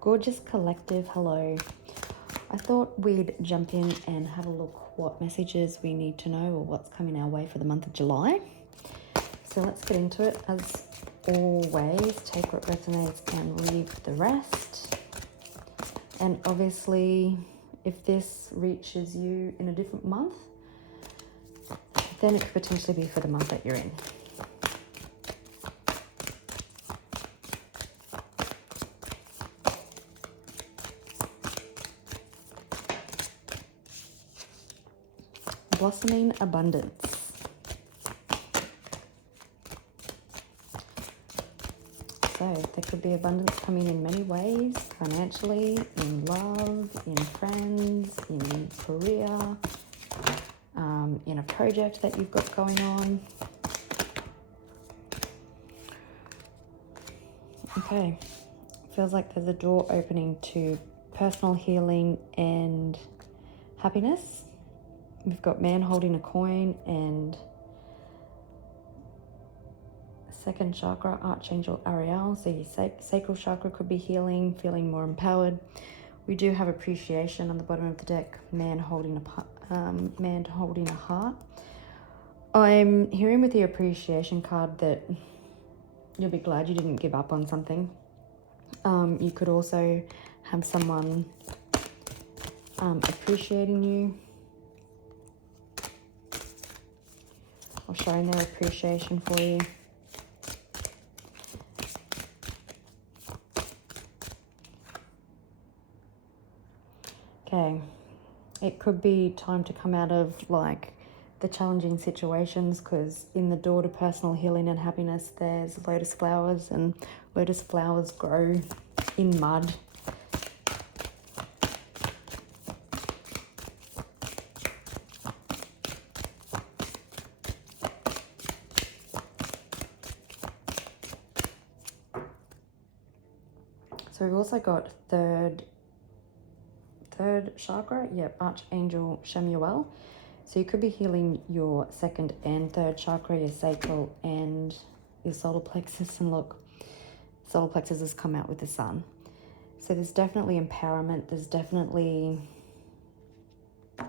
Gorgeous collective, hello. I thought we'd jump in and have a look what messages we need to know or what's coming our way for the month of July. So let's get into it. As always, take what resonates and leave the rest. And obviously, if this reaches you in a different month, then it could potentially be for the month that you're in. Blossoming abundance. So there could be abundance coming in many ways, financially, in love, in friends, in career, in a project that you've got going on. Okay, feels like there's a door opening to personal healing and happiness. We've got man holding a coin and second chakra, Archangel Ariel. So your sacral chakra could be healing, feeling more empowered. We do have appreciation on the bottom of the deck, man holding a heart. I'm hearing with the appreciation card that you'll be glad you didn't give up on something. You could also have someone appreciating you or showing their appreciation for you. Okay, it could be time to come out of like the challenging situations, because in the door to personal healing and happiness there's lotus flowers, and lotus flowers grow in mud. So we've also got third chakra, Archangel Chamuel. So you could be healing your second and third chakra, your sacral and your solar plexus. And look, solar plexus has come out with the sun. So there's definitely empowerment. There's definitely I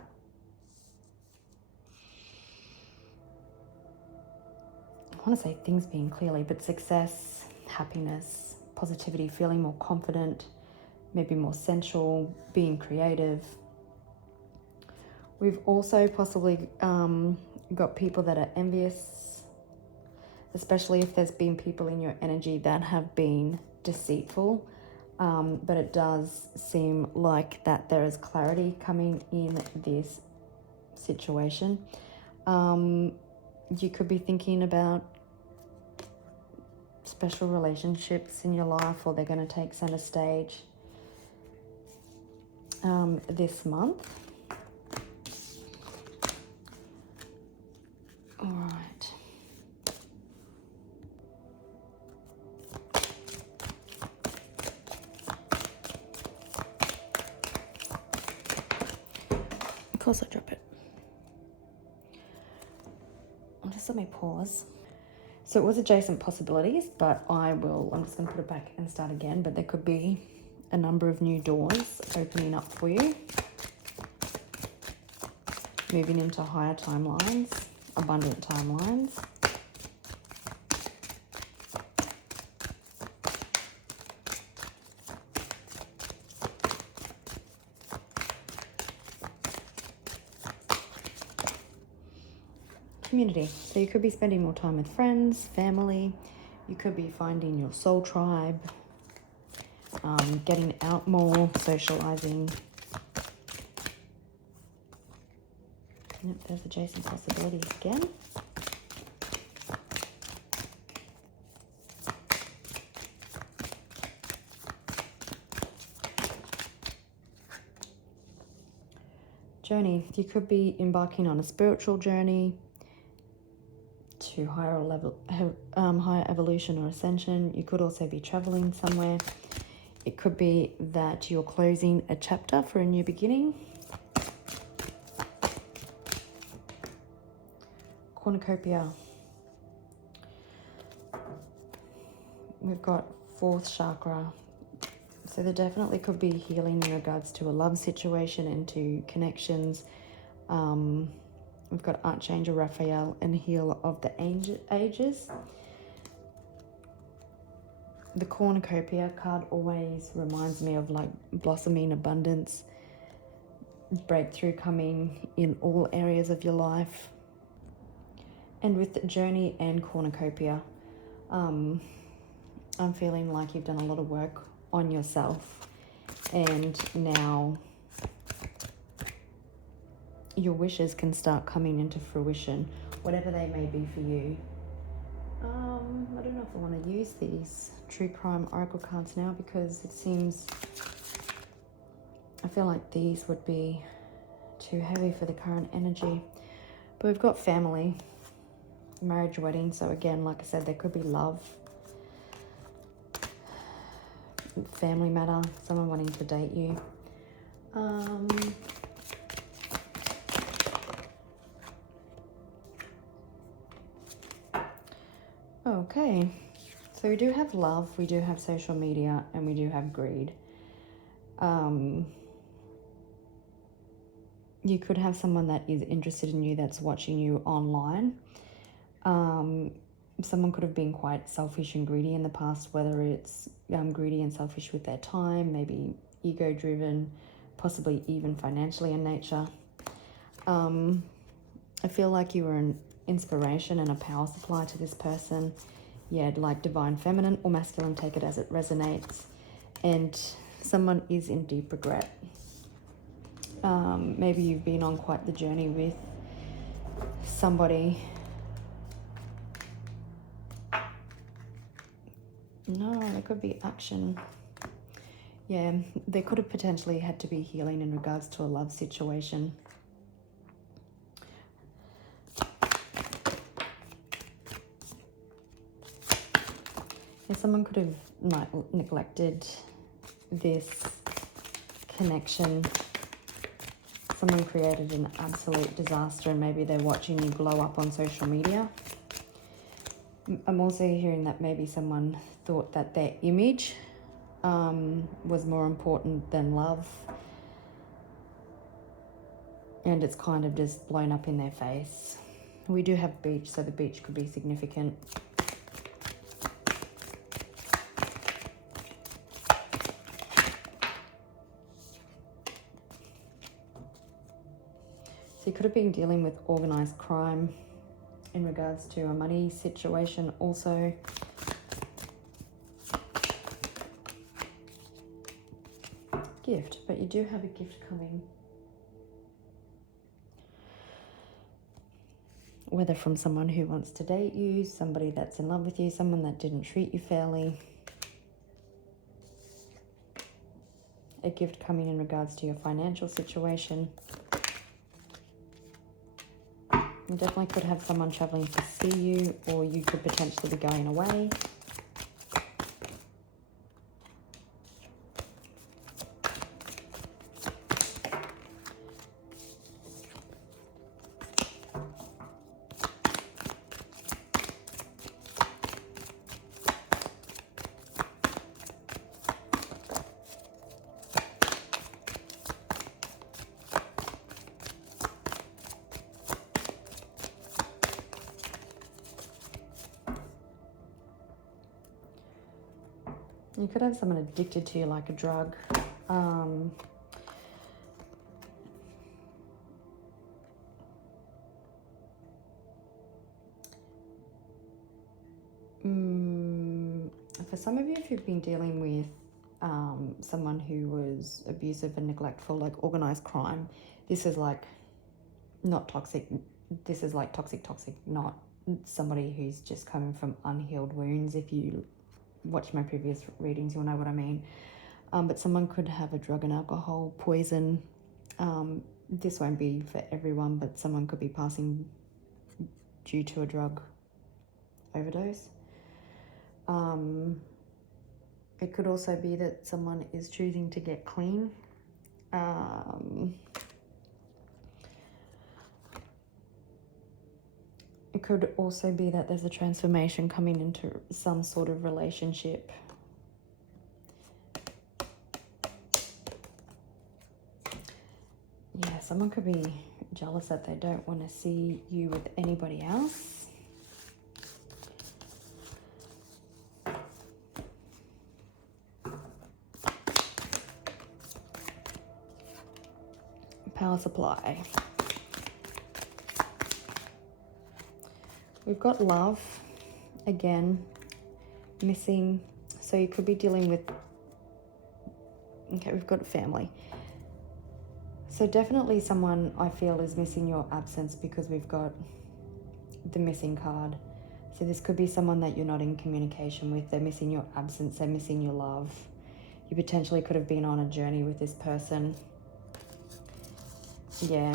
want to say things being clearly, but success, happiness, positivity, feeling more confident, maybe more sensual, being creative. We've also possibly got people that are envious, especially if there's been people in your energy that have been deceitful. But it does seem like that there is clarity coming in this situation. You could be thinking about special relationships in your life, or they're going to take center stage this month. All right. Of course I drop it. Just let me pause. So it was adjacent possibilities, but I'm just going to put it back and start again. But there could be a number of new doors opening up for you. Moving into higher timelines, abundant timelines. Community. So you could be spending more time with friends, family. You could be finding your soul tribe, getting out more, socializing. Yep, there's adjacent possibilities again. Journey. You could be embarking on a spiritual journey to higher evolution or ascension. You could also be traveling somewhere. It could be that you're closing a chapter for a new beginning. Cornucopia. We've got fourth chakra. So there definitely could be healing in regards to a love situation and to connections. We've got Archangel Raphael and Healer of the Ages. The Cornucopia card always reminds me of like blossoming abundance, breakthrough coming in all areas of your life. And with the Journey and Cornucopia, I'm feeling like you've done a lot of work on yourself, and now your wishes can start coming into fruition, whatever they may be for you. I don't know if I want to use these True Crime Oracle cards now, because it seems, I feel like these would be too heavy for the current energy. But we've got family, marriage, wedding. So again, like I said, there could be love, family matter, someone wanting to date you. Okay, so we do have love, we do have social media, and we do have greed. You could have someone that is interested in you that's watching you online. Someone could have been quite selfish and greedy in the past, whether it's greedy and selfish with their time, maybe ego-driven, possibly even financially in nature. I feel like you were an inspiration and a power supply to this person. Yeah, like divine feminine or masculine, take it as it resonates. And someone is in deep regret. Maybe you've been on quite the journey with somebody. No, there could be action. Yeah, there could have potentially had to be healing in regards to a love situation. Yeah, someone could have neglected this connection. Someone created an absolute disaster, and maybe they're watching you blow up on social media. I'm also hearing that maybe someone thought that their image was more important than love, and it's kind of just blown up in their face. We do have beach, so the beach could be significant. So you could have been dealing with organized crime in regards to a money situation also. Gift, but you do have a gift coming. Whether from someone who wants to date you, somebody that's in love with you, someone that didn't treat you fairly. A gift coming in regards to your financial situation. You definitely could have someone traveling to see you, or you could potentially be going away. You could have someone addicted to you like a drug. For some of you, if you've been dealing with someone who was abusive and neglectful, like organized crime, this is like not toxic. This is like toxic, not somebody who's just coming from unhealed wounds. If you watch my previous readings, you'll know what I mean. But someone could have a drug and alcohol poison. This won't be for everyone, but someone could be passing due to a drug overdose. It could also be that someone is choosing to get clean. It could also be that there's a transformation coming into some sort of relationship. someone could be jealous that they don't want to see you with anybody else. Power supply. We've got love, again, missing. So you could be dealing with, okay, we've got family. So definitely someone I feel is missing your absence because we've got the missing card. So this could be someone that you're not in communication with. They're missing your absence. They're missing your love. You potentially could have been on a journey with this person. Yeah.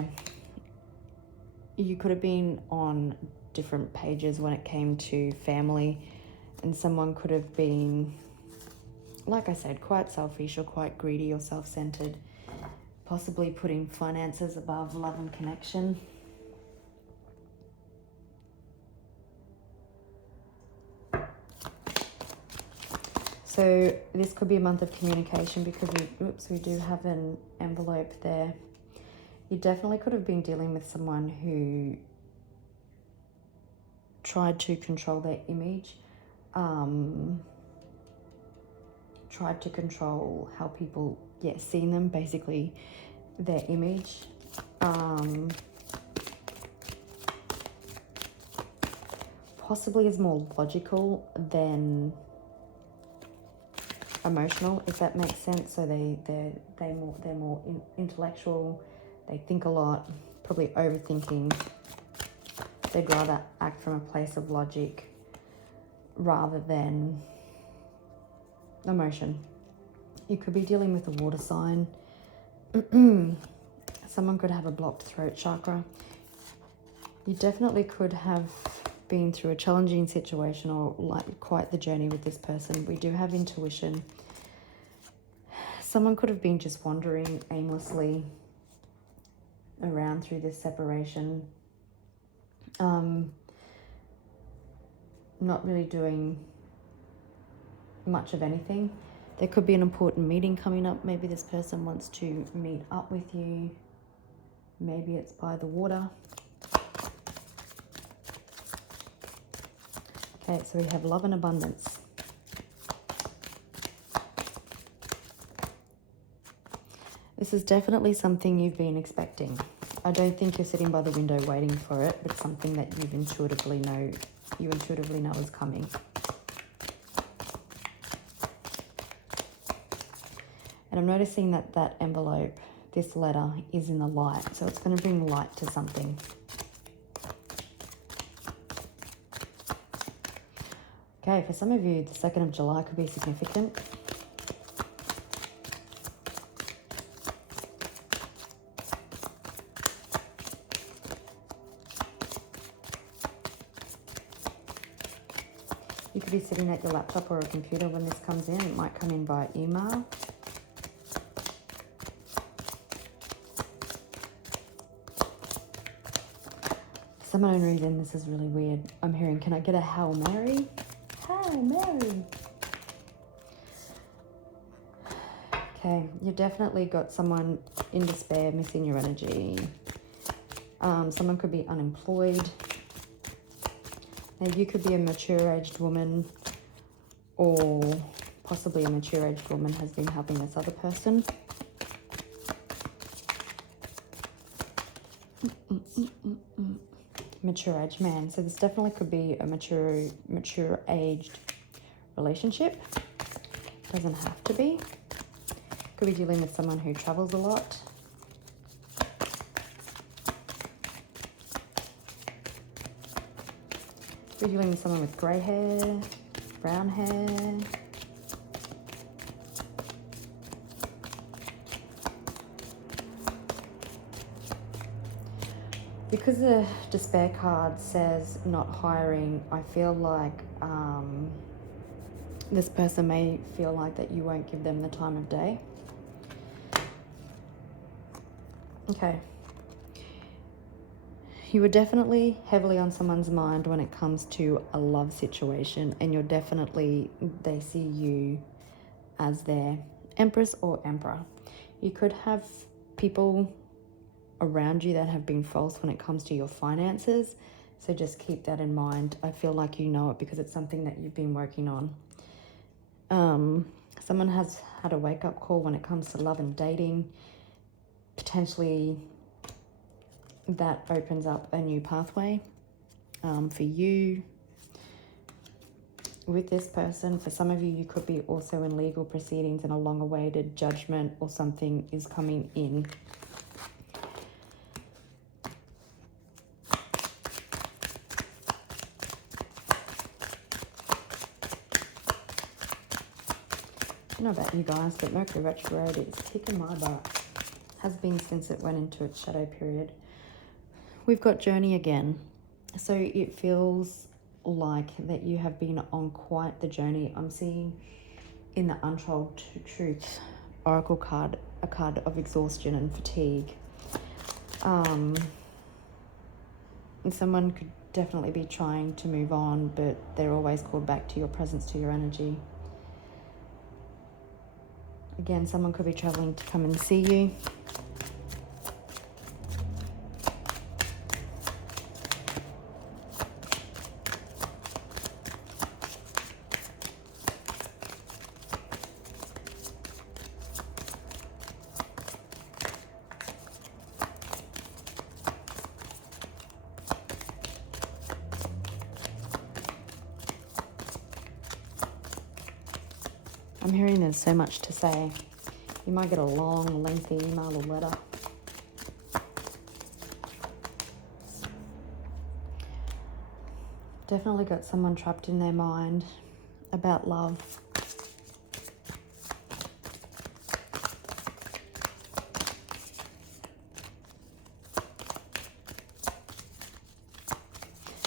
You could have been on different pages when it came to family, and someone could have been, like I said, quite selfish or quite greedy or self-centered, possibly putting finances above love and connection. So this could be a month of communication because we do have an envelope there. You definitely could have been dealing with someone who tried to control their image, tried to control how people, seen them, basically their image. Possibly is more logical than emotional, if that makes sense. So they're more intellectual. They think a lot, probably overthinking. They'd rather act from a place of logic rather than emotion. You could be dealing with a water sign. Someone could have a blocked throat chakra. You definitely could have been through a challenging situation or like quite the journey with this person. We do have intuition. Someone could have been just wandering aimlessly around through this separation. Not really doing much of anything. There could be an important meeting coming up. Maybe this person wants to meet up with you. Maybe it's by the water. Okay, so we have love and abundance. This is definitely something you've been expecting. I don't think you're sitting by the window waiting for it, but something that you intuitively know is coming. And I'm noticing that that envelope, this letter, is in the light. So it's going to bring light to something. Okay, for some of you, the 2nd of July could be significant. You could be sitting at your laptop or a computer when this comes in. It might come in by email. For some unknown reason, this is really weird. I'm hearing, can I get a Hail Mary? Hail Mary. Okay, you've definitely got someone in despair, missing your energy. Someone could be unemployed. Now, you could be a mature-aged woman, or possibly a mature-aged woman has been helping this other person. Mature-aged man. So this definitely could be a mature-aged relationship. Doesn't have to be. Could be dealing with someone who travels a lot. Could be dealing with someone with grey hair, brown hair. Because the despair card says not hiring, I feel like this person may feel like that you won't give them the time of day. Okay. You were definitely heavily on someone's mind when it comes to a love situation, and you're definitely, they see you as their empress or emperor. You could have people around you that have been false when it comes to your finances. So just keep that in mind. I feel like you know it because it's something that you've been working on. Someone has had a wake-up call when it comes to love and dating. Potentially that opens up a new pathway for you with this person. For some of you, you could be also in legal proceedings and a long-awaited judgment or something is coming in. I don't know about you guys, but Mercury retrograde is kicking my butt. Has been since it went into its shadow period. We've got journey again. So it feels like that you have been on quite the journey. I'm seeing in the Untold Truth Oracle card, a card of exhaustion and fatigue. And someone could definitely be trying to move on, but they're always called back to your presence, to your energy. Again, someone could be traveling to come and see you. I'm hearing there's so much to say. You might get a long, lengthy email or letter. Definitely got someone trapped in their mind about love.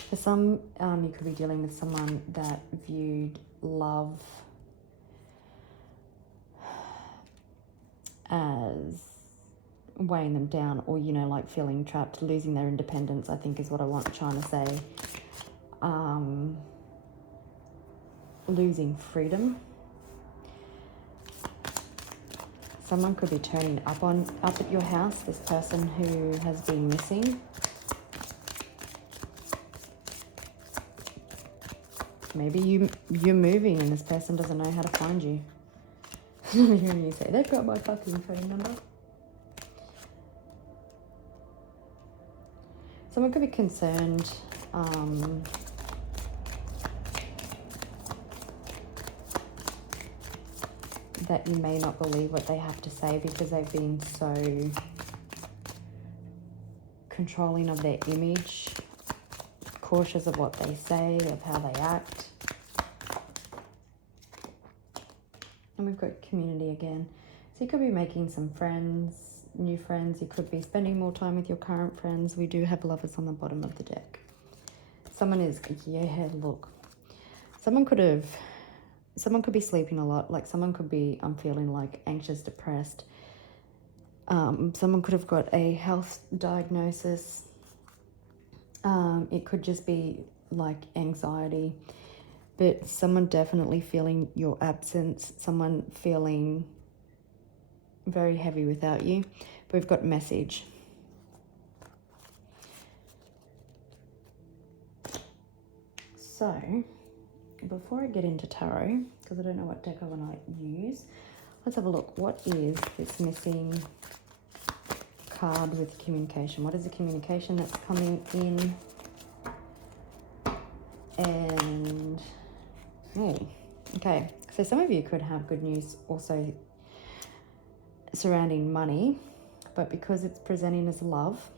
For some, you could be dealing with someone that viewed love as weighing them down, or, you know, like feeling trapped, losing their independence, I think is what I want trying to say. Losing freedom. Someone could be turning up at your house, this person who has been missing. Maybe you're moving and this person doesn't know how to find you. I'm hearing you say, they've got my fucking phone number. Someone could be concerned that you may not believe what they have to say because they've been so controlling of their image, cautious of what they say, of how they act. And we've got community again. So you could be making some friends, new friends. You could be spending more time with your current friends. We do have lovers on the bottom of the deck. Someone is, yeah, look. Someone could be sleeping a lot. Like someone could be, I'm feeling like anxious, depressed. Someone could have got a health diagnosis. It could just be like anxiety. But someone definitely feeling your absence, someone feeling very heavy without you. But we've got message. So, before I get into tarot, because I don't know what deck I want to use, let's have a look. What is this missing card with communication? What is the communication that's coming in? And okay, so some of you could have good news also surrounding money, but because it's presenting as love,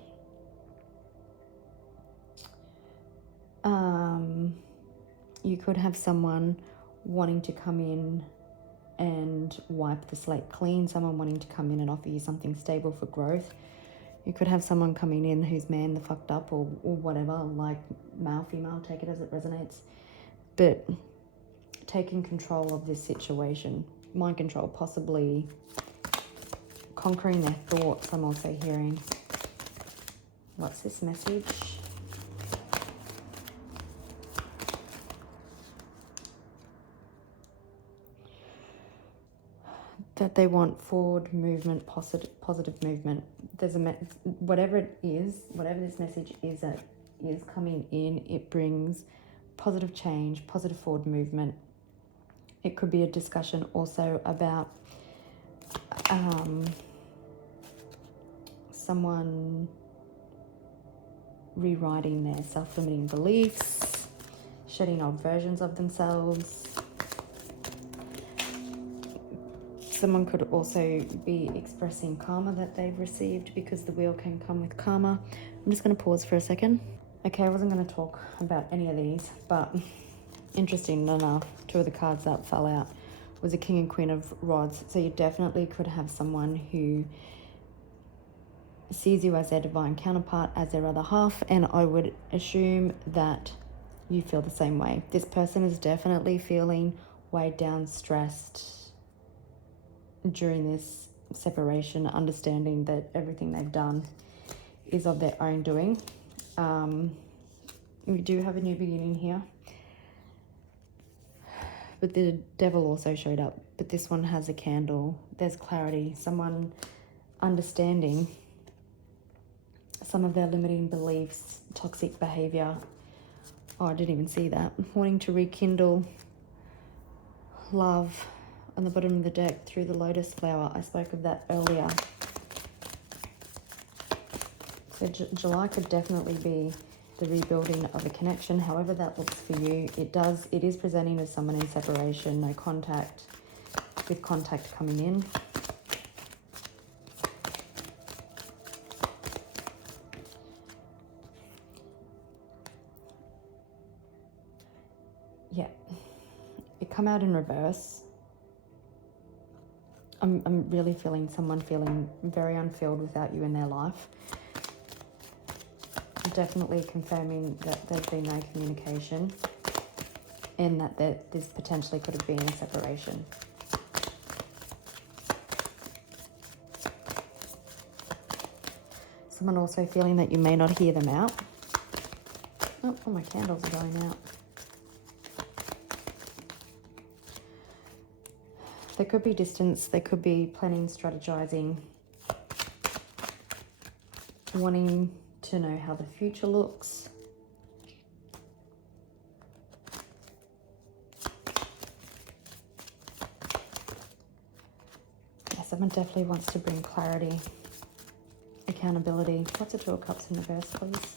you could have someone wanting to come in and wipe the slate clean, someone wanting to come in and offer you something stable for growth. You could have someone coming in who's man the fucked up or whatever, like male, female, take it as it resonates. But taking control of this situation, mind control, possibly conquering their thoughts, I'm also hearing. What's this message? that they want forward movement, positive movement. There's whatever it is, whatever this message is that is coming in, it brings positive change, positive forward movement. It could be a discussion also about someone rewriting their self-limiting beliefs, shedding old versions of themselves. Someone could also be expressing karma that they've received, because the wheel can come with karma. I'm just going to pause for a second. Okay, I wasn't going to talk about any of these, but interesting enough, two of the cards that fell out was a King and Queen of Rods. So you definitely could have someone who sees you as their divine counterpart, as their other half, and I would assume that you feel the same way. This person is definitely feeling weighed down, stressed during this separation, understanding that everything they've done is of their own doing. We do have a new beginning here, but the devil also showed up, but this one has a candle. There's clarity, someone understanding some of their limiting beliefs, toxic behavior. Oh, I didn't even see that. Wanting to rekindle love on the bottom of the deck through the lotus flower. I spoke of that earlier. So July could definitely be the rebuilding of a connection, however that looks for you. It is presenting as someone in separation, no contact, with contact coming in. Yeah, it come out in reverse. I'm really feeling someone feeling very unfilled without you in their life. Definitely confirming that there's been no communication, and that this potentially could have been a separation. Someone also feeling that you may not hear them out. Oh, all my candles are going out. There could be distance, there could be planning, strategizing, wanting to know how the future looks. Yeah, someone definitely wants to bring clarity, accountability. What's the Two of Cups in reverse, please?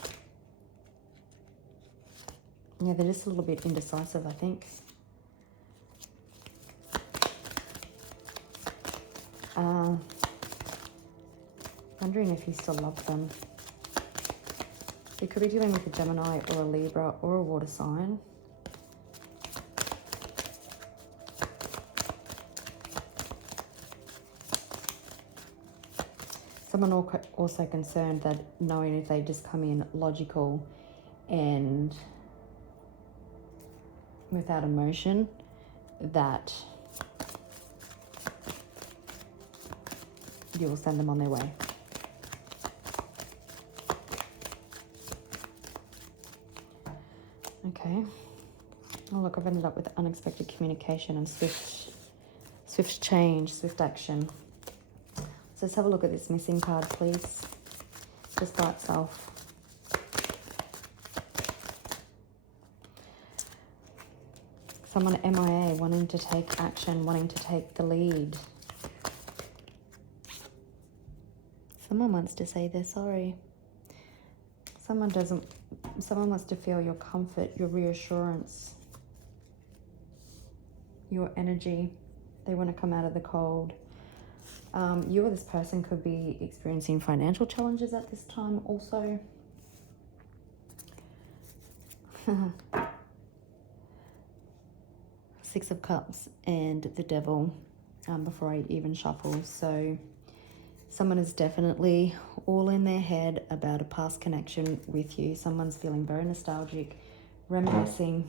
Yeah, they're just a little bit indecisive, I think. Wondering if you still love them. You could be dealing with a Gemini or a Libra or a water sign. Someone also concerned that knowing if they just come in logical and without emotion, that you will send them on their way. Okay. Oh, look, I've ended up with unexpected communication and swift change, swift action. So let's have a look at this missing card, please. Just by itself. Someone MIA, wanting to take action, wanting to take the lead. Someone wants to say they're sorry. Someone wants to feel your comfort, your reassurance, your energy. They want to come out of the cold. You or this person could be experiencing financial challenges at this time also. Six of Cups and the Devil before I even shuffle. So someone is definitely all in their head about a past connection with you. Someone's feeling very nostalgic, reminiscing.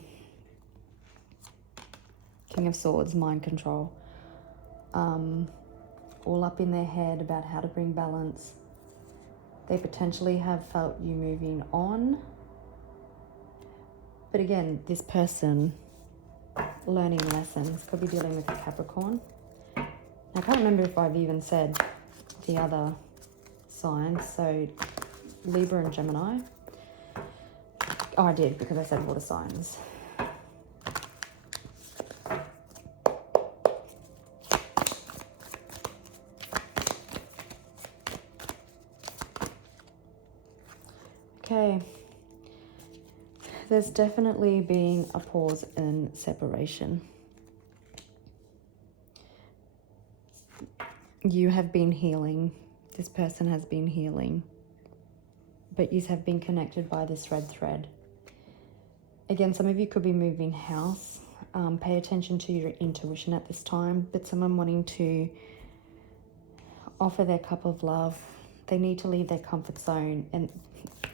King of Swords, mind control. All up in their head about how to bring balance. They potentially have felt you moving on. But again, this person learning lessons, could be dealing with a Capricorn. I can't remember if I've even said the other signs. So Libra and Gemini. Oh, I did, because I said water signs. Okay. There's definitely been a pause in separation. You have been healing. This person has been healing. But you have been connected by this red thread. Again, some of you could be moving house. Pay attention to your intuition at this time. But someone wanting to offer their cup of love, they need to leave their comfort zone. And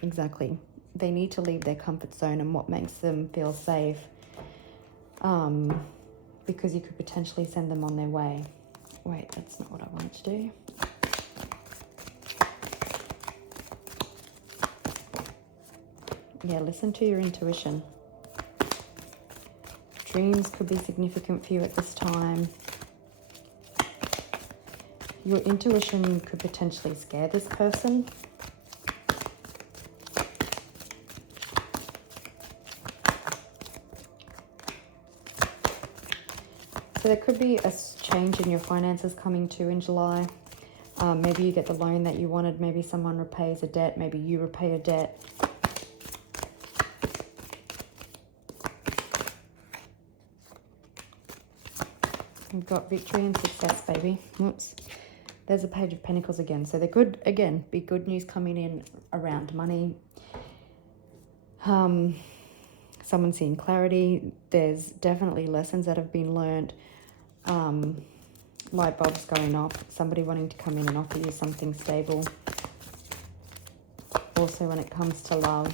exactly, they need to leave their comfort zone and what makes them feel safe. Because you could potentially send them on their way. Wait, that's not what I wanted to do. Yeah, listen to your intuition. Dreams could be significant for you at this time. Your intuition could potentially scare this person. So there could be a change in your finances coming too in July. Maybe you get the loan that you wanted. Maybe someone repays a debt. Maybe you repay a debt. We've got victory and success, baby. Whoops. There's a Page of Pentacles again. So there could, again, be good news coming in around money. Someone seeing clarity. There's definitely lessons that have been learned. Light bulbs going off. Somebody wanting to come in and offer you something stable. Also, when it comes to love,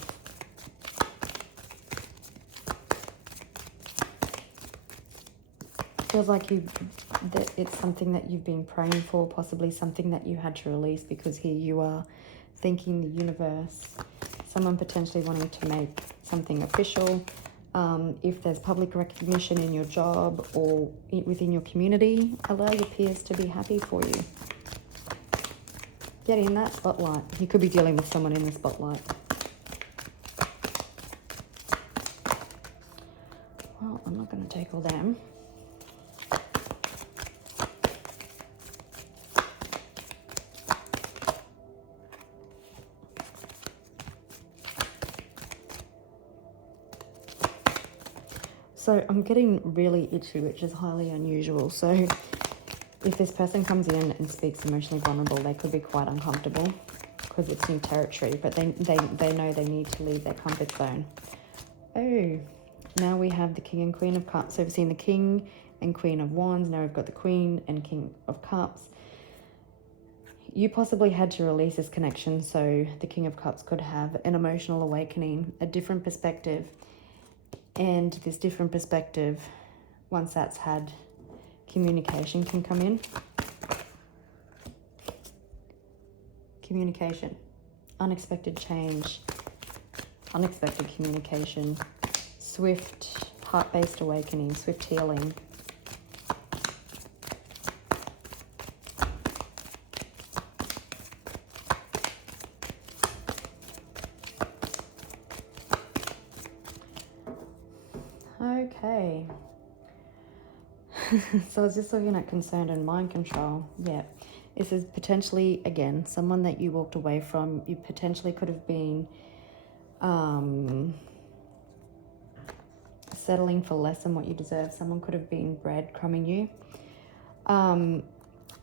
feels like that it's something that you've been praying for, possibly something that you had to release, because here you are thanking the universe. Someone potentially wanting to make something official. If there's public recognition in your job or within your community, allow your peers to be happy for you. Get in that spotlight. You could be dealing with someone in the spotlight. Well, I'm not going to take all them. So I'm getting really itchy, which is highly unusual. So if this person comes in and speaks emotionally vulnerable, they could be quite uncomfortable because it's new territory, but they know they need to leave their comfort zone. Oh, now we have the King and Queen of Cups. So we've seen the King and Queen of Wands. Now we've got the Queen and King of Cups. You possibly had to release this connection, so the King of Cups could have an emotional awakening, a different perspective. And this different perspective, once that's had, communication can come in. Communication, unexpected change, unexpected communication, swift heart-based awakening, swift healing. Okay. So I was just looking at concerned and mind control. Yeah. This is potentially, again, someone that you walked away from. You potentially could have been settling for less than what you deserve. Someone could have been breadcrumbing you.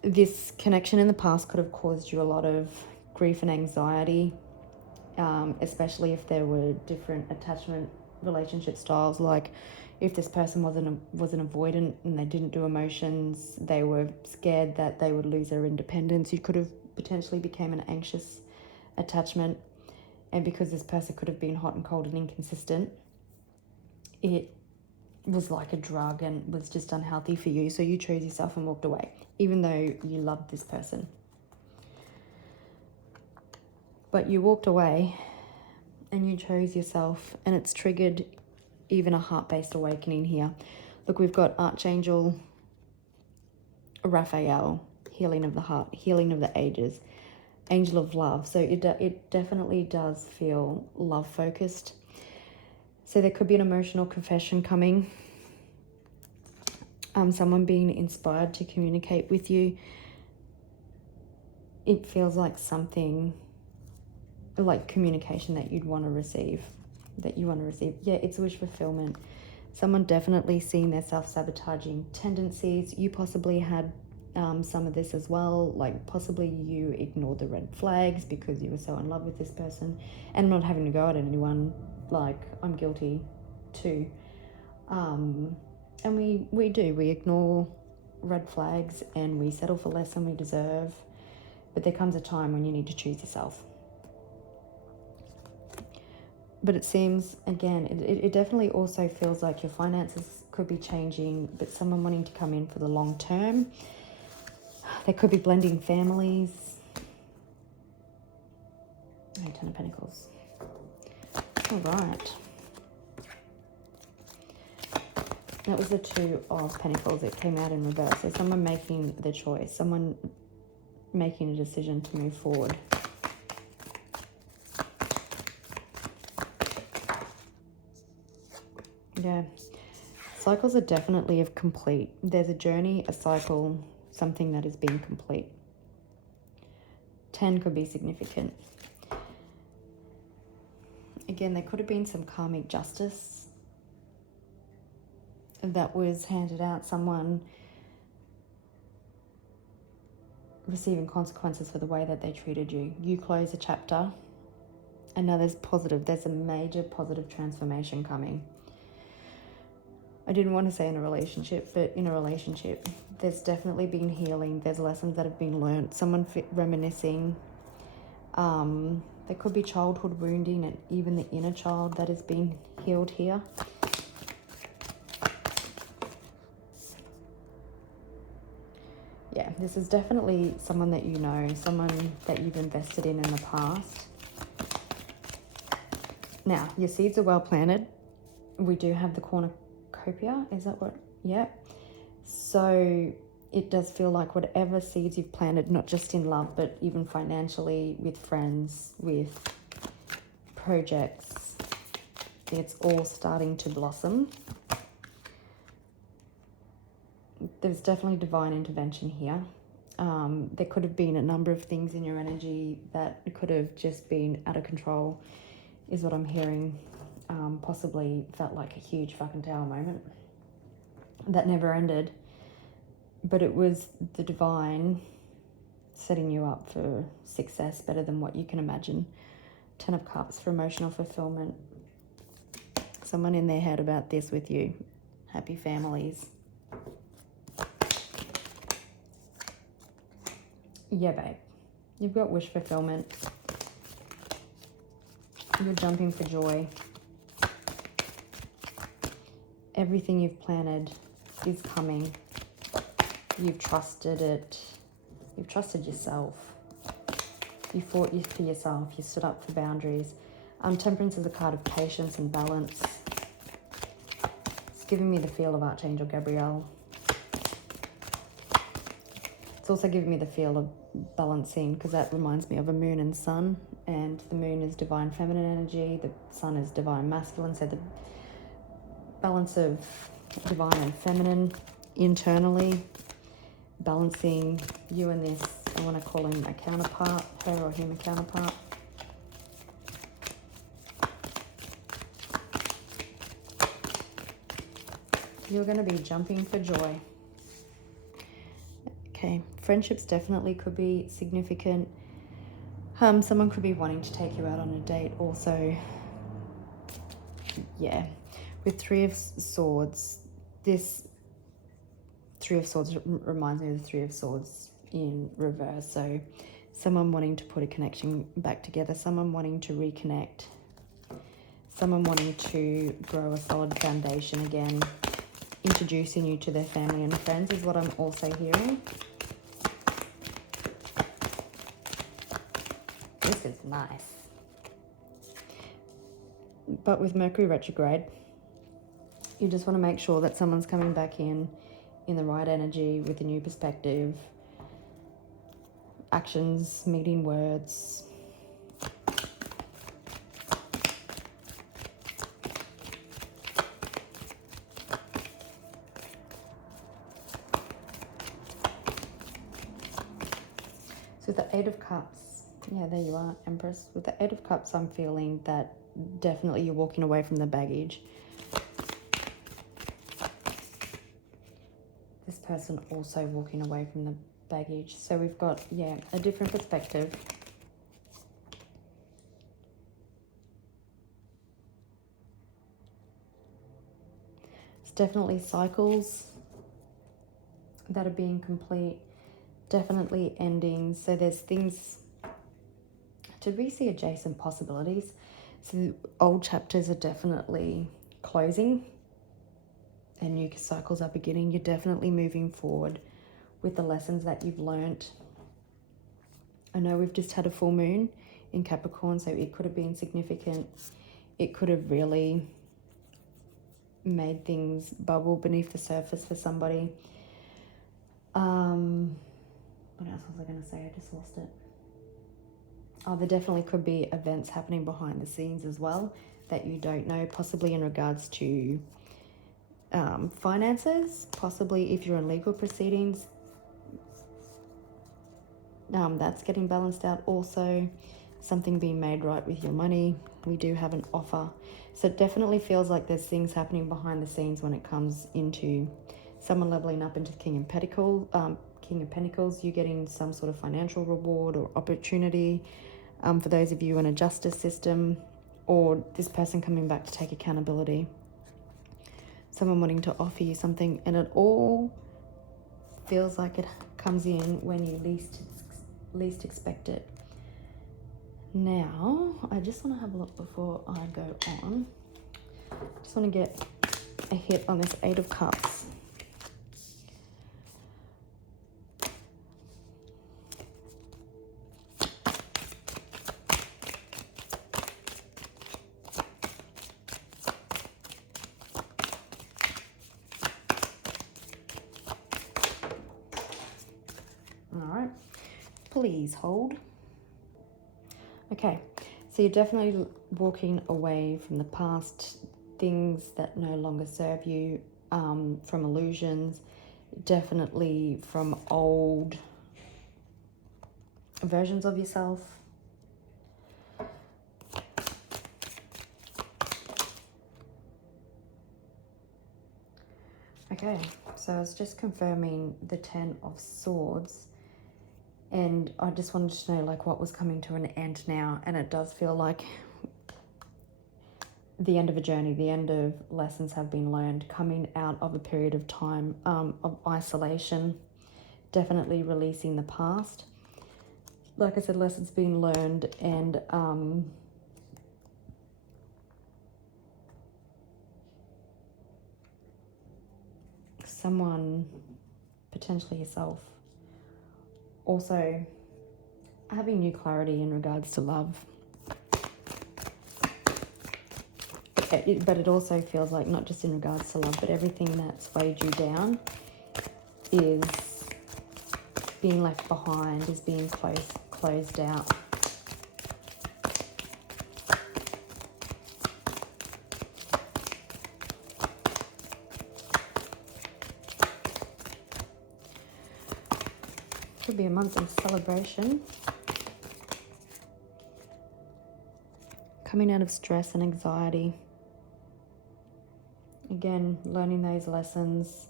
This connection in the past could have caused you a lot of grief and anxiety, especially if there were different attachment relationship styles. Like if this person was an avoidant and they didn't do emotions, they were scared that they would lose their independence. You could have potentially became an anxious attachment, and because this person could have been hot and cold and inconsistent, it was like a drug and was just unhealthy for you. So you chose yourself and walked away, even though you loved this person. But you walked away and you chose yourself, and it's triggered even a heart-based awakening here. Look, we've got Archangel Raphael, healing of the heart, healing of the ages, angel of love. So it definitely does feel love focused. So there could be an emotional confession coming. Someone being inspired to communicate with you. It feels like something like communication that you'd want to receive, Yeah, it's wish fulfillment. Someone definitely seeing their self-sabotaging tendencies. You possibly had some of this as well, like possibly you ignored the red flags because you were so in love with this person, and not having to go at anyone, like I'm guilty too. And we ignore red flags and we settle for less than we deserve, but there comes a time when you need to choose yourself. But it seems, again, it definitely also feels like your finances could be changing, but someone wanting to come in for the long term. They could be blending families. Oh, Ten of Pentacles. All right. That was the Two of Pentacles. It came out in reverse. So someone making the choice. Someone making a decision to move forward. Yeah. Cycles are definitely of complete. There's a journey, a cycle, something that is being complete. 10 could be significant. Again, there could have been some karmic justice that was handed out. Someone receiving consequences for the way that they treated you. You close a chapter, and now there's a major positive transformation coming. I didn't want to say in a relationship, but in a relationship, there's definitely been healing. There's lessons that have been learned. Someone reminiscing. There could be childhood wounding and even the inner child that is being healed here. Yeah, this is definitely someone that you know, someone that you've invested in the past. Now, your seeds are well planted. We do have the cornucopia. Is that what? Yeah. So it does feel like whatever seeds you've planted, not just in love, but even financially, with friends, with projects, it's all starting to blossom. There's definitely divine intervention here. There could have been a number of things in your energy that could have just been out of control, is what I'm hearing. Possibly felt like a huge fucking tower moment that never ended. But it was the divine setting you up for success better than what you can imagine. 10 of Cups for emotional fulfillment. Someone in their head about this with you. Happy families. Yeah, babe. You've got wish fulfillment. You're jumping for joy. Everything you've planted is coming. You've trusted it. You've trusted yourself. You fought for yourself. You stood up for boundaries. Temperance is a card of patience and balance. It's giving me the feel of Archangel Gabriel. It's also giving me the feel of balancing, because that reminds me of a moon and sun, and the moon is divine feminine energy, the sun is divine masculine, so the balance of divine and feminine internally, balancing you and this, I want to call him a counterpart, her or him a counterpart. You're going to be jumping for joy. Okay, friendships definitely could be significant. Someone could be wanting to take you out on a date also. Yeah, with Three of Swords, this Three of Swords reminds me of the Three of Swords in reverse. So someone wanting to put a connection back together, someone wanting to reconnect, someone wanting to grow a solid foundation again, introducing you to their family and friends is what I'm also hearing. This is nice. But with Mercury retrograde, you just want to make sure that someone's coming back in in the right energy with a new perspective. Actions meeting words. So with the Eight of Cups, yeah, there you are, Empress. With the Eight of Cups, I'm feeling that definitely you're walking away from the baggage. This person also walking away from the baggage. So we've got, yeah, a different perspective. It's definitely cycles that are being complete, definitely endings. So there's things to be see adjacent possibilities. So old chapters are definitely closing and new cycles are beginning. You're definitely moving forward with the lessons that you've learnt. I know we've just had a full moon in Capricorn, so it could have been significant. It could have really made things bubble beneath the surface for somebody. What else was I going to say? I just lost it. Oh, there definitely could be events happening behind the scenes as well that you don't know, possibly in regards to finances, possibly if you're in legal proceedings, that's getting balanced out. Also, something being made right with your money. We do have an offer. So it definitely feels like there's things happening behind the scenes when it comes into someone leveling up into King of Pentacles, you getting some sort of financial reward or opportunity. For those of you in a justice system, or this person coming back to take accountability. Someone wanting to offer you something, and it all feels like it comes in when you least expect it. Now, I just want to have a look before I go on. Just want to get a hit on this Eight of Cups. Please hold. Okay, so you're definitely walking away from the past, things that no longer serve you, from illusions, definitely from old versions of yourself. Okay, so it's just confirming the Ten of Swords. And I just wanted to know, like, what was coming to an end now. And it does feel like the end of a journey, the end of lessons have been learned, coming out of a period of time of isolation, definitely releasing the past. Like I said, lessons being learned, and someone, potentially yourself, also having new clarity in regards to love. But it also feels like not just in regards to love, but everything that's weighed you down is being left behind, is being closed out. Could be a month of celebration. Coming out of stress and anxiety. Again, learning those lessons,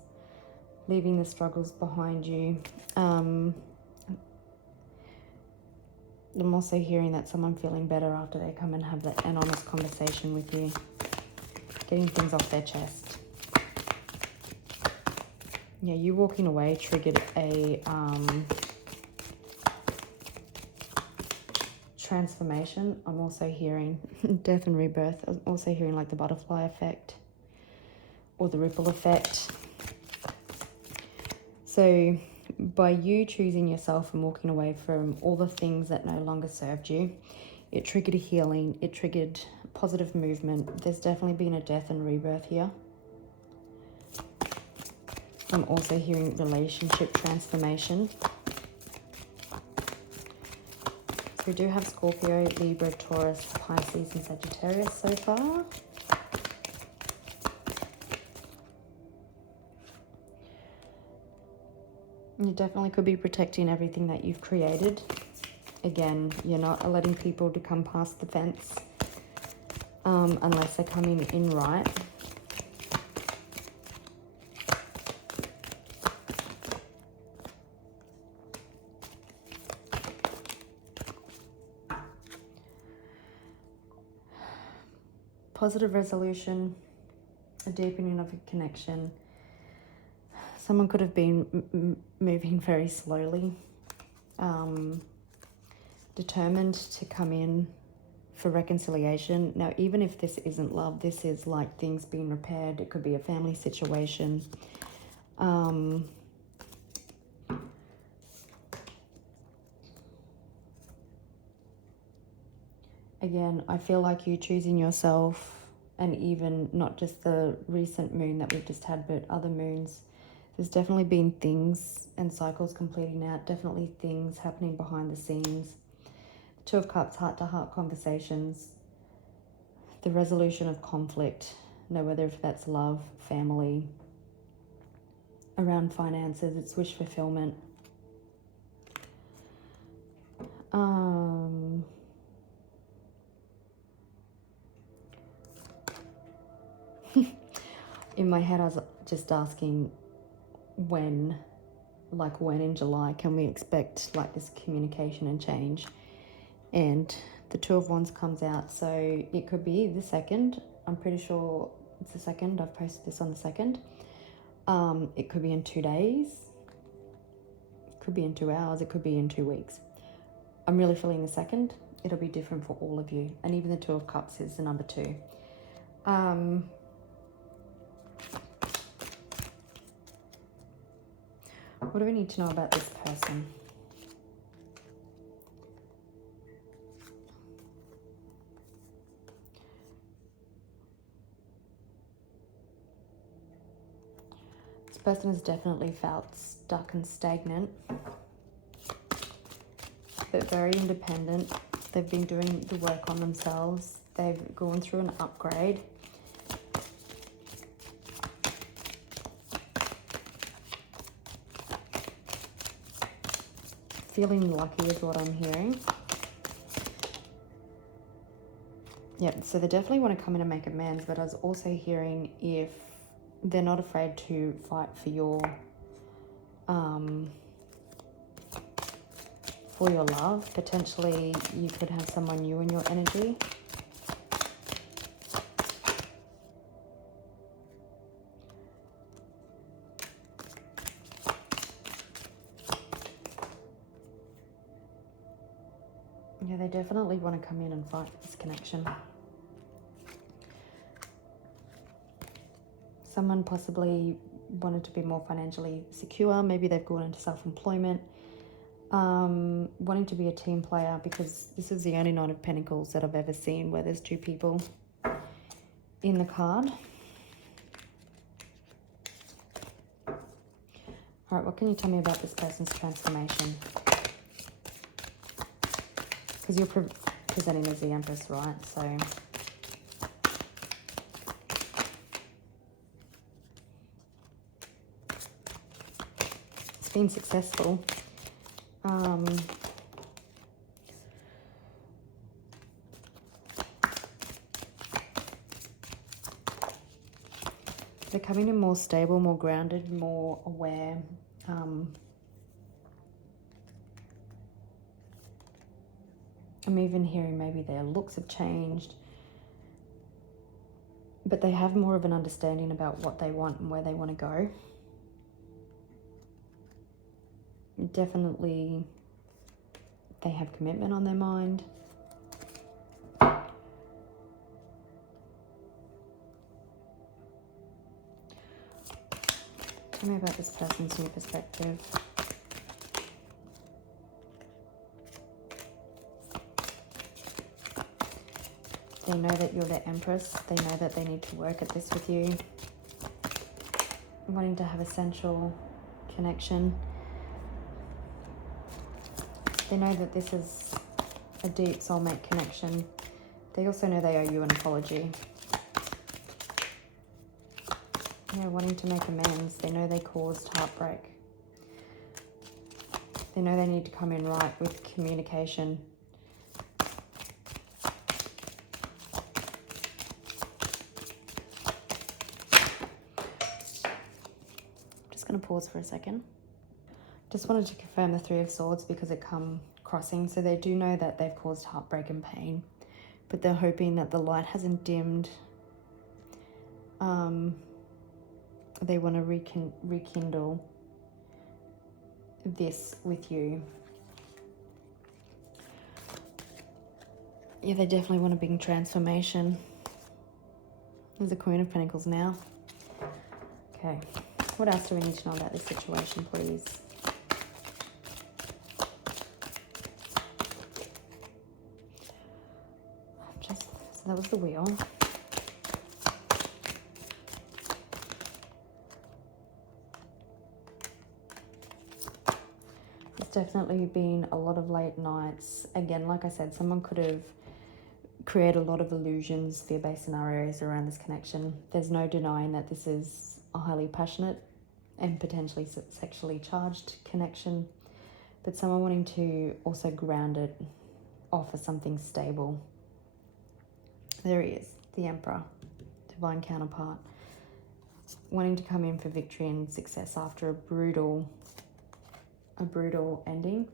leaving the struggles behind you. I'm also hearing that someone feeling better after they come and have an honest conversation with you, getting things off their chest. Yeah, you walking away triggered a transformation. I'm also hearing death and rebirth. I'm also hearing like the butterfly effect or the ripple effect. So by you choosing yourself and walking away from all the things that no longer served you, it triggered a healing, it triggered positive movement. There's definitely been a death and rebirth here. I'm also hearing relationship transformation. So we do have Scorpio, Libra, Taurus, Pisces, and Sagittarius so far. You definitely could be protecting everything that you've created. Again, you're not letting people to come past the fence unless they're coming in right. Positive resolution, a deepening of a connection. Someone could have been moving very slowly, determined to come in for reconciliation. Now, even if this isn't love, this is like things being repaired. It could be a family situation. Again, I feel like you choosing yourself, and even not just the recent moon that we've just had, but other moons. There's definitely been things and cycles completing out, definitely things happening behind the scenes. The Two of Cups, heart-to-heart conversations, the resolution of conflict, whether if that's love, family, around finances, it's wish fulfillment. In my head, I was just asking when in July can we expect like this communication and change? And the Two of Wands comes out, so it could be the 2nd. I'm pretty sure it's the 2nd. I've posted this on the 2nd. It could be in 2 days. It could be in 2 hours. It could be in 2 weeks. I'm really feeling the 2nd. It'll be different for all of you. And even the Two of Cups is the number 2. What do we need to know about this person? This person has definitely felt stuck and stagnant, but very independent. They've been doing the work on themselves. They've gone through an upgrade. Feeling lucky is what I'm hearing. Yep, so they definitely want to come in and make amends, but I was also hearing if they're not afraid to fight for your love. Potentially you could have someone new in your energy. Yeah, they definitely want to come in and fight this connection. Someone possibly wanted to be more financially secure. Maybe they've gone into self-employment. Wanting to be a team player, because this is the only Nine of Pentacles that I've ever seen where there's 2 people in the card. All right, what can you tell me about this person's transformation? Because you're presenting as the Empress, right? So it's been successful. They're coming in more stable, more grounded, more aware. I'm even hearing maybe their looks have changed, but they have more of an understanding about what they want and where they want to go. Definitely they have commitment on their mind. Tell me about this person's new perspective. They know that you're the Empress. They know that they need to work at this with you. wanting to have a sensual connection. They know that this is a deep soulmate connection. They also know they owe you an apology. Yeah, wanting to make amends. They know they caused heartbreak. They know they need to come in right with communication. Just going to pause for a second. Just wanted to confirm the Three of Swords because it come crossing. So they do know that they've caused heartbreak and pain, but they're hoping that the light hasn't dimmed. They want to rekindle this with you. Yeah, they definitely want a big transformation. There's the Queen of Pentacles now. Okay, what else do we need to know about this situation, please? So that was the Wheel. Definitely been a lot of late nights. Again, like I said, someone could have created a lot of illusions, fear-based scenarios around this connection. There's no denying that this is a highly passionate and potentially sexually charged connection, but someone wanting to also ground it, offer something stable. There he is, the Emperor, divine counterpart, wanting to come in for victory and success after a brutal ending.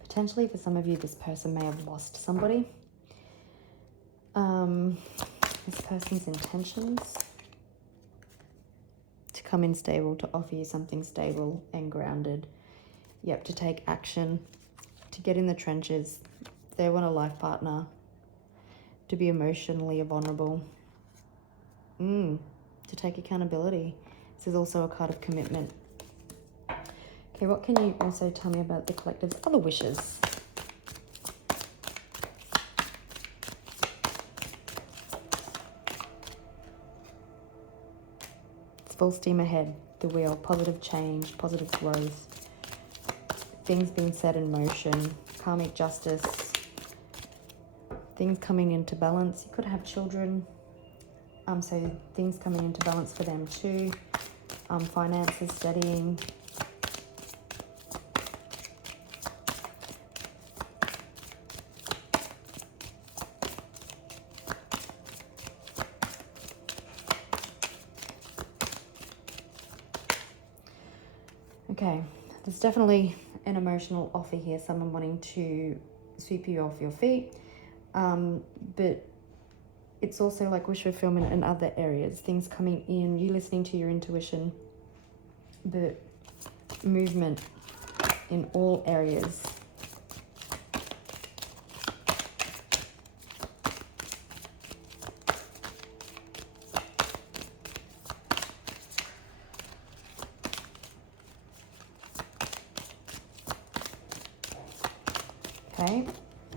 Potentially for some of you, this person may have lost somebody. This person's intentions to come in stable, to offer you something stable and grounded. Yep, to take action, to get in the trenches. They want a life partner, to be emotionally vulnerable, to take accountability. This is also a card of commitment. Okay, what can you also tell me about the collective's other wishes? It's full steam ahead, the Wheel, positive change, positive growth, things being set in motion, karmic justice, things coming into balance. You could have children, so things coming into balance for them too. Finances, studying. Okay, there's definitely an emotional offer here, someone wanting to sweep you off your feet, but it's also like wish fulfillment in other areas, things coming in, you listening to your intuition, but movement in all areas. Okay,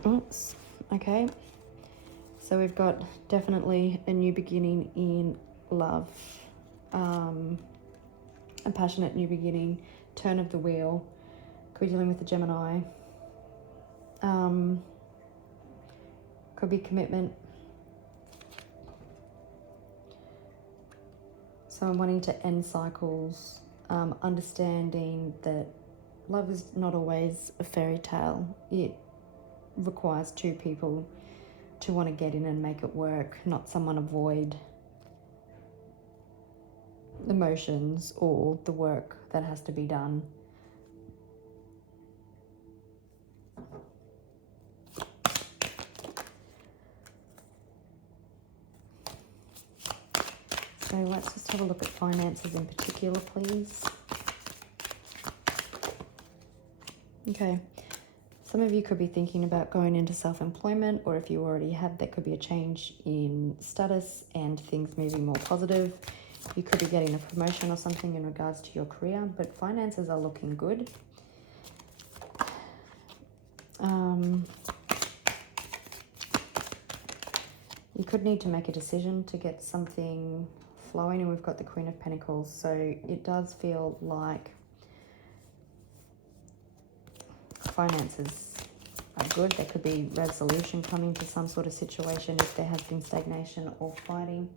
oops, okay, so we've got definitely a new beginning in love, a passionate new beginning, turn of the wheel, could be dealing with the Gemini, could be commitment, someone wanting to end cycles, understanding that love is not always a fairy tale. It requires two people to want to get in and make it work, not someone avoid emotions or the work that has to be done. So let's just have a look at finances in particular, please. Okay. Some of you could be thinking about going into self-employment, or if you already have, that could be a change in status and things moving more positive. You could be getting a promotion or something in regards to your career, but finances are looking good. You could need to make a decision to get something flowing, and we've got the Queen of Pentacles. So it does feel like finances are good. There could be resolution coming to some sort of situation if there has been stagnation or fighting.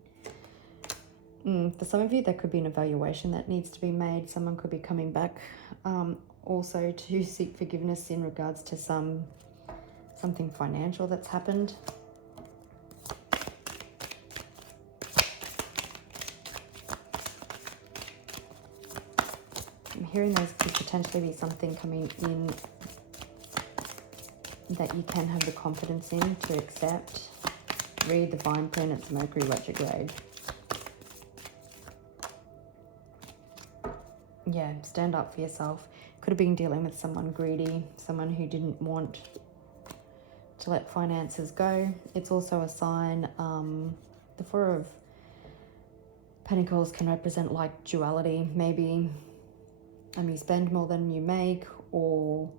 For some of you, there could be an evaluation that needs to be made. Someone could be coming back also to seek forgiveness in regards to something financial that's happened. I'm hearing there could potentially be something coming in that you can have the confidence in to accept. Read the fine print, it's Mercury retrograde. Yeah, stand up for yourself. Could have been dealing with someone greedy, someone who didn't want to let finances go. It's also a sign, the Four of Pentacles can represent like duality. Maybe you spend more than you make, or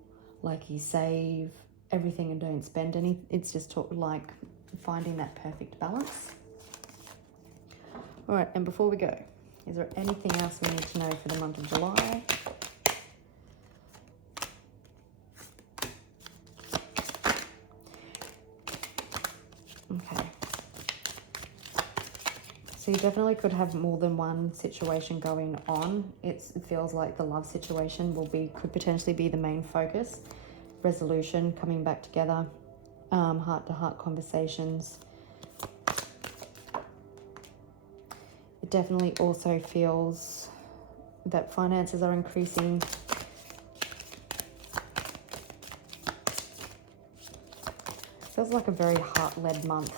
like you save everything and don't spend any. It's just like finding that perfect balance. All right, and before we go, is there anything else we need to know for the month of July? Okay. So you definitely could have more than one situation going on. It feels like the love situation could potentially be the main focus. Resolution, coming back together, heart-to-heart conversations. It definitely also feels that finances are increasing. Feels like a very heart-led month.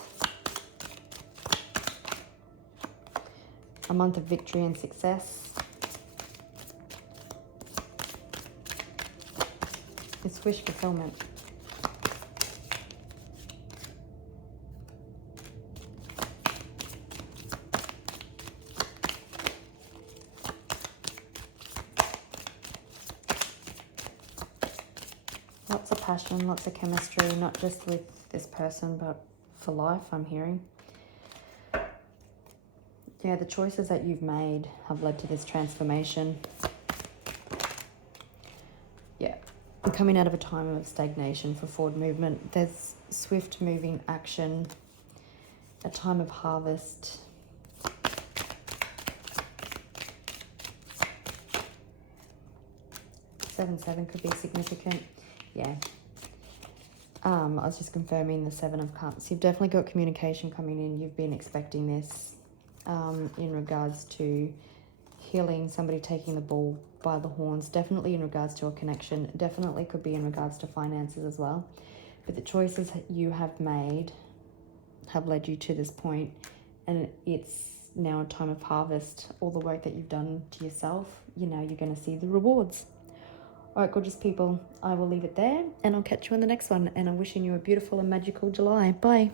A month of victory and success. It's wish fulfillment. Lots of passion, lots of chemistry, not just with this person, but for life, I'm hearing. Yeah, the choices that you've made have led to this transformation. Yeah, I'm coming out of a time of stagnation for forward movement. There's swift moving action, a time of harvest. Seven could be significant. Yeah. I was just confirming the Seven of Cups. You've definitely got communication coming in. You've been expecting this in regards to healing, somebody taking the bull by the horns, definitely in regards to a connection, definitely could be in regards to finances as well. But the choices that you have made have led you to this point, and it's now a time of harvest. All the work that you've done to yourself, you're going to see the rewards. All right, gorgeous people, I will leave it there, and I'll catch you in the next one. And I'm wishing you a beautiful and magical July. Bye.